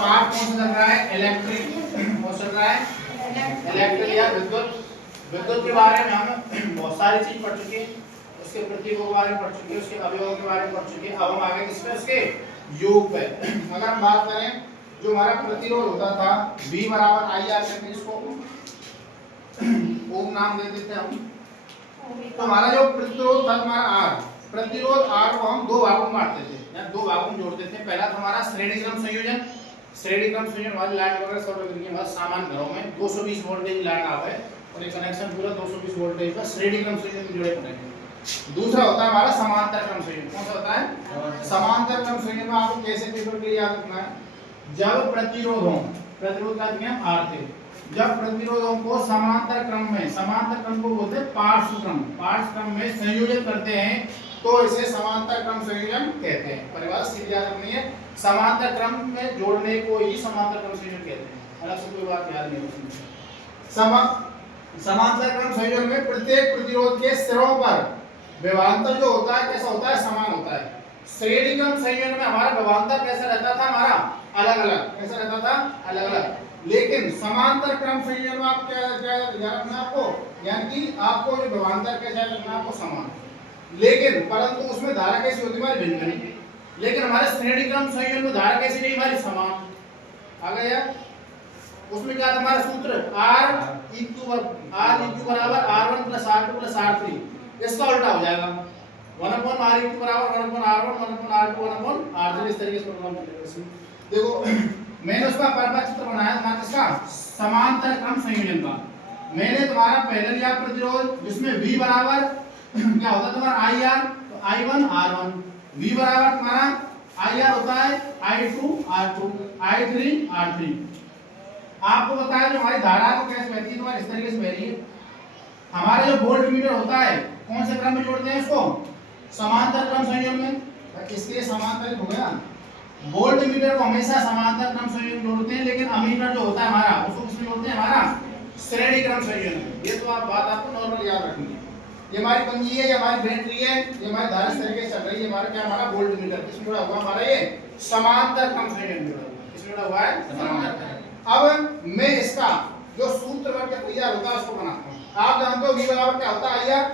पाठ कौन सा चल रहा है? इलेक्ट्रिक। कौन चल रहा है? इलेक्ट्रिक या विद्युत। विद्युत के बारे में हम बहुत सारी चीज पढ़ चुके हैं, उसके प्रतीकों के बारे में पढ़ चुके हैं, उसके अवयवों के बारे में पढ़ चुके हैं। अब हम आगे किस पे? उसके योग पे। अगर हम बात करें जो हमारा प्रतिरोध होता था V बराबर I R करके इसको ओम नाम दे देते हैं हम। तो हमारा जो प्रतिरोध था हमारा R, प्रतिरोध R को हम दो भागों में बांटते थे या दो भागों में जोड़ते थे। पहला था हमारा श्रेणी क्रम संयोजन। श्रेणी क्रम संयोजन वाली लाइट वगैरह सब लगी है हमारे सामान्य घरों में 220 वोल्टेज लाइट आ है और ये कनेक्शन पूरा 220 वोल्टेज का श्रेणी क्रम संयोजन में जुड़े पड़े हैं। दूसरा होता है हमारा समांतर क्रम संयोजन। कौन सा होता है? समांतर क्रम संयोजन में आपको कैसे पेपर के लिए याद रखना है? जब प्रतिरोधों, प्रतिरोध का नियम R थे, जब प्रतिरोधों को समांतर क्रम में, समांतर क्रम को बोलते हैं पार्श्व क्रम, पार्श्व क्रम में संयोजन करते हैं तो इसे समांतर क्रम संयोजन कहते हैं। परिभाषा सीधी याद रखनी है, समांतर क्रम में जोड़ने को ही समांतर क्रम संयोजन कहते हैं। अलग से कोई बात याद नहीं रखनी। समांतर क्रम संयोजन में प्रत्येक प्रतिरोध के सिरों पर विभवांतर जो होता है कैसा होता है? समान होता है। श्रेणी क्रम संयोजन में हमारा विभवांतर कैसा रहता था? हमारा अलग अलग। कैसा रहता था? अलग अलग। लेकिन समांतर क्रम संयोजन में आप क्या ध्यान रखना आपको, यानी कि आपको जो विभवांतर कैसा रखना आपको समान, लेकिन परंतु उसमें धारा कैसी होती है? हमारी भिन्न भिन्न। लेकिन हमारे श्रेणी क्रम संयोजन में धारा कैसी नहीं? हमारी समान। आ गया? उसमें क्या था हमारा सूत्र? R eq बराबर R1 plus R2 plus R3। इसका उल्टा हो जाएगा 1/R eq बराबर 1/R1 1/R2 1/R3। इस तरीके से प्रोग्राम करेंगे। देखो मैंने उसका परपा चित्र बनाया था इसका समांतर क्रम संयोजन का। मैंने तुम्हारा पहले लिया प्रतिरोध जिसमें V बराबर क्या होता है तुम्हारा IR, तो I1 R1, V बराबर तुम्हारा IR होता है I2 R2, I3 R3। आपको बताया जो हमारी धारा को कैसे बहती है तुम्हारी इस तरीके से बह रही है। हमारा जो वोल्ट मीटर होता है कौन से क्रम में जोड़ते हैं इसको? समांतर क्रम संयोजन में। इसलिए समांतर हो गया। वोल्ट मीटर को हमेशा समांतर क्रम संयोजन जोड़ते हैं, लेकिन अमीटर जो होता है हमारा उसको किसमें जोड़ते हैं? हमारा श्रेणी क्रम संयोजन में। ये तो आप बात आपको नॉर्मल याद रखनी है। ये हमारी पंजी है, ये हमारी बैटरी है, ये हमारी धारा इस तरीके से चल रही है। हमारा क्या? हमारा वोल्ट मीटर किसमें जुड़ा हुआ? हमारा ये समांतर क्रम संयोजन जुड़ा हुआ है। किसमें जुड़ा हुआ है? समांतर। अब मैं इसका जो सूत्र वर्ग तैयार होता है उसको बनाता हूं। आप जानते हो V बराबर क्या होता है? IR।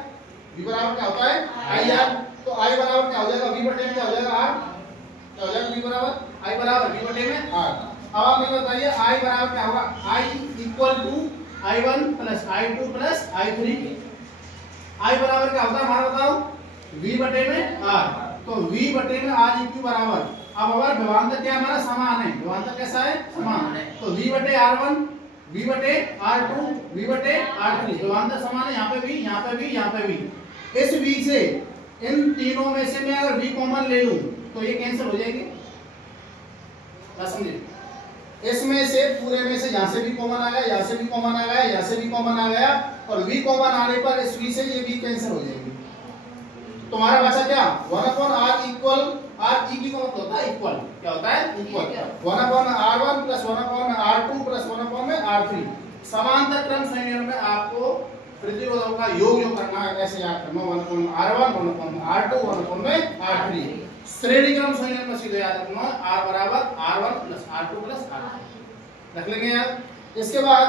V बराबर क्या होता है? IR। तो I बराबर क्या हो जाएगा? V बटे में क्या हो जाएगा? R। क्या हो जाएगा? V बराबर I बराबर V बटे में R। अब आप मुझे बताइए I बराबर क्या होगा? I equal to I1 plus I2 plus I3। I बराबर क्या होता है हमारा? बताओ। V बटे में R। तो V बटे में R eq बराबर, अब हमारा विभवांतर क्या हमारा? समान है। विभवांतर कैसा है? समान है। तो V बटे R1, V बटे R2, V बटे R3। विभवांतर समान है। यहाँ पे V, यहाँ पे V, यहाँ पे V। इस V से इन तीनों में से मैं अगर V कॉमन ले लूं तो ये कैंसिल हो जाएंगे। समझे? इसमें से पूरे में से यहाँ से भी कॉमन आ गया, यहाँ से भी कॉमन आ गया, यहाँ से भी कॉमन आ गया और V कॉमन आने पर इस V से ये V कैंसिल हो जाएगी। तुम्हारा बचा क्या? 1/R इक्वल R E की कॉमन होता है इक्वल। क्या होता है? Equal. 1/R1 plus 1/R2 plus 1/R3। समांतर क्रम संयोजन में आपको प्रतिरोधों का योग करना है। ऐसे याद करना 1/R1 1/R2 1/R3। श्रेणी क्रम संयोजन में सीधे याद रखना R बराबर R1 plus R2 plus R3 रख लेंगे यार। इसके बाद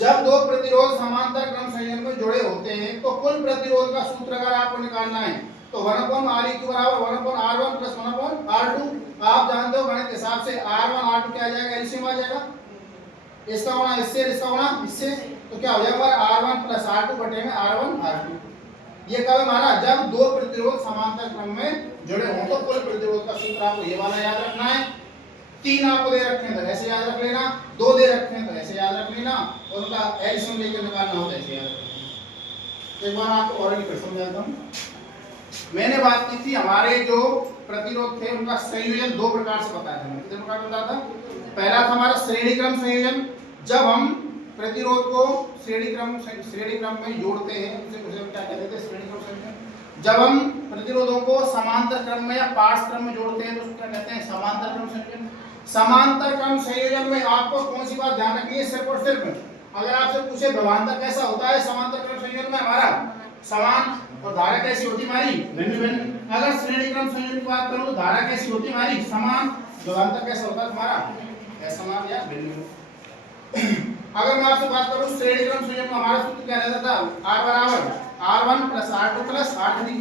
जब दो प्रतिरोध समांतर क्रम संयोजन में जुड़े होते हैं तो कुल प्रतिरोध का सूत्र अगर आपको निकालना है तो 1/Req बराबर 1/R1 प्लस 1/R2। आप जानते हो गणित के हिसाब से R1 R2 क्या आ जाएगा? एलसीएम आ जाएगा। इसका होना इससे, इसका होना इससे, तो क्या हो जाएगा? R1 प्लस R2 बटे में R1 R2। ये कब हमारा? जब दो प्रतिरोध समांतर क्रम में जुड़े हों तो कुल प्रतिरोध का सूत्र आपको ये वाला याद रखना है। 3 आपको दे रखे हैं तो ऐसे याद रख लेना, 2 दे रखे हैं तो ऐसे याद रख लेना और उनका एलसीएम लेकर निकालना हो तो ऐसे याद रख लेना। एक बार आपको और भी फिर समझाता हूं। मैंने बात की थी हमारे जो प्रतिरोध थे उनका संयोजन दो प्रकार से बताया था। कितने प्रकार बताया था? पहला था हमारा श्रेणी क्रम संयोजन। जब हम प्रतिरोध को श्रेणी क्रम में जोड़ते हैं उसे क्या कहते थे? श्रेणी क्रम संयोजन। जब हम प्रतिरोधों को समांतर क्रम में या पार्श्व क्रम में जोड़ते हैं तो उसको क्या कहते हैं? समांतर क्रम संयोजन। समांतर क्रम संयोजन में आपको कौन सी बात ध्यान रखनी है? सिर्फ और सिर्फ अगर आपसे पूछे विभवांतर कैसा होता है समांतर क्रम संयोजन में? हमारा समान। और धारा कैसी होती है हमारी? भिन्न भिन्न। अगर श्रेणी क्रम संयोजन की बात करूं तो धारा कैसी होती है हमारी? समान। द्वंद्वांतर कैसा होता है तुम्हारा असमान या भिन्न। अगर मैं आपसे बात करूं श्रेणी क्रम संयोजन में हमारा सूत्र क्या रहता था r बराबर r1 + r2 + r3।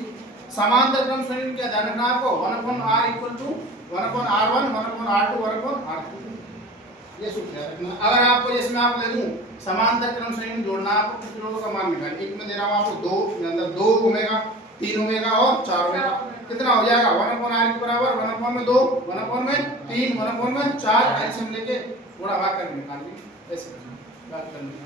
समांतर क्रम संयोजन क्या ध्यान रखना आपको 1/r = 1/r1 1/r2 1/r3 ये सूत्र याद रखना। अगर आपको इसमें आप ले दूं समांतर क्रम संयोजन जोड़ना आपको प्रतिरोध का मान निकालना। एक में दे रहा हूं आपको 2 के अंदर 2 ओमेगा 3 ओमेगा और 4 ओमेगा कितना हो जाएगा 1/r के बराबर 1/2 1/3 1/4 एलसीएम लेके थोड़ा भाग करके निकाल लीजिए ऐसे बात करनी है।